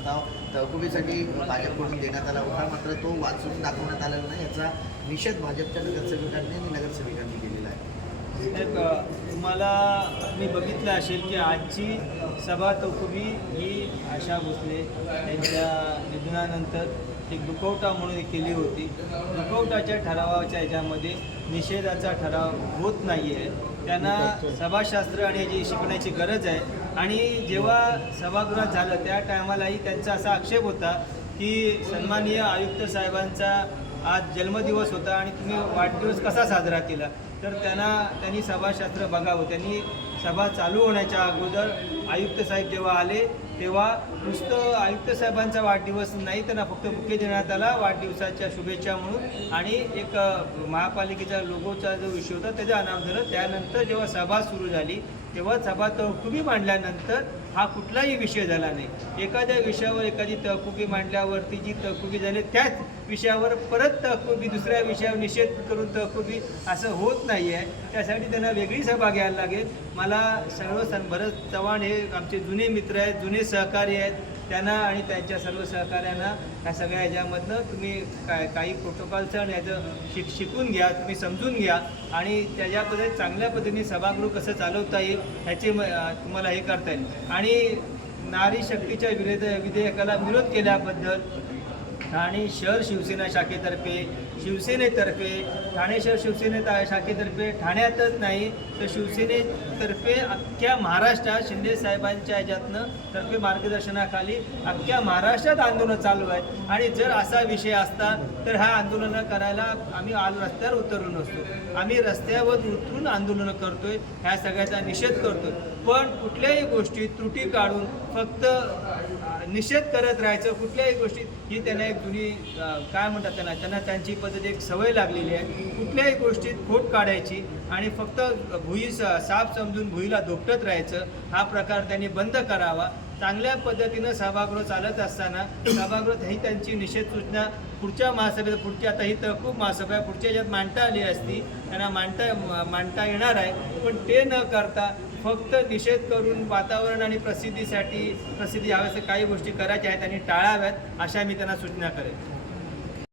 प्रस्ताव तहकुबीसाठी भाजपकडून देण्यात आला होता, मात्र तो वाचून दाखवण्यात आलेला नाही. याचा निषेध भाजपच्या नगरसेवकांनी आणि नगरसेविकांनी केलेला आहे. तुम्हाला मी बघितलं असेल की आजची सभा तहकुबी ही आशा भोसले यांच्या निधनानंतर एक दुखवटा म्हणून केली होती. दुखवटाच्या ठरावाच्या ह्याच्यामध्ये निषेधाचा ठराव होत नाही आहे. त्यांना सभाशास्त्र आणि याची शिकण्याची गरज आहे. आणि जेव्हा सभागृहात झालं त्या टायमालाही त्यांचा असा आक्षेप होता की सन्माननीय आयुक्त साहेबांचा आज जन्मदिवस होता आणि तुम्ही वाढदिवस कसा साजरा केला. तर त्यांनी सभाशास्त्र बघावं. त्यांनी सभा चालू होण्याच्या अगोदर आयुक्त साहेब जेव्हा आले तेव्हा नुसतं आयुक्त साहेबांचा वाढदिवस नाही, त्यांना फक्त बुके देण्यात आला वाढदिवसाच्या शुभेच्छा म्हणून आणि एक महापालिकेच्या लोगोचा जो विषय होता त्याचं अनावरण झालं. त्यानंतर जेव्हा सभा सुरू झाली तेव्हा सभा तहकुबी मांडल्यानंतर हा कुठलाही विषय झाला नाही. एखाद्या विषयावर एखादी तहकुबी मांडल्यावरती जी तहकुबी झाली त्याच विषयावर परत तहकुबी दुसऱ्या विषयावर निषेध करून तहकुबी असं होत नाही आहे. त्यासाठी त्यांना वेगळी सभा घ्यायला लागेल. मला सर्व भरत चव्हाण हे आमचे जुने मित्र आहेत, जुने सहकारी आहेत. त्यांना आणि त्यांच्या सर्व सहकाऱ्यांना ह्या सगळ्या ह्याच्यामधनं तुम्ही काही प्रोटोकॉलचं ह्याचं शिकून घ्या, तुम्ही समजून घ्या आणि त्याच्यामध्ये चांगल्या पद्धतीने सभागृह कसं चालवता येईल ह्याचे तुम्हाला हे करता येईल. आणि नारी शक्तीच्या विधेयकाला विरोध केल्याबद्दल ठाणे शहर शिवसेना शाखेतर्फे शिवसेनेतर्फे ठाणे शहर शाखेतर्फे ठाण्यातच नाही तर शिवसेनेतर्फे अख्ख्या महाराष्ट्रात शिंदे साहेबांच्या ह्याच्यातनं तर्फे मार्गदर्शनाखाली अख्ख्या महाराष्ट्रात आंदोलनं चालू आहेत. आणि जर असा विषय असता तर ह्या आंदोलनं करायला आम्ही रस्त्यावर उतरलो नसतो. आम्ही रस्त्यावर उतरून आंदोलनं करतोय, ह्या सगळ्याचा निषेध करतोय. पण कुठल्याही गोष्टीत त्रुटी काढून फक्त निषेध करत राहायचं कुठल्याही गोष्टीत ही त्यांना एक जुनी काय म्हणतात त्यांना त्यांची पद्धत एक सवय लागलेली आहे. कुठल्याही गोष्टीत खोट काढायची आणि फक्त भुई साप समजून भुईला धोपटत राहायचं हा प्रकार त्यांनी बंद करावा. चांगल्या पद्धतीनं सभागृह चालत असताना सभागृहात ही त्यांची निषेध सूचना पुढच्या महासभेत पुढची आता ही तहकूब महासभा पुढच्या ह्याच्यात मांडता आली असती, त्यांना मांडता येणार आहे. पण ते न करता फक्त निषेध करून वातावरण आणि प्रसिद्धी हव्यास काही गोष्टी करायच्या आहेत आणि टाळाव्यात अशा मी त्यांना सूचना करेन.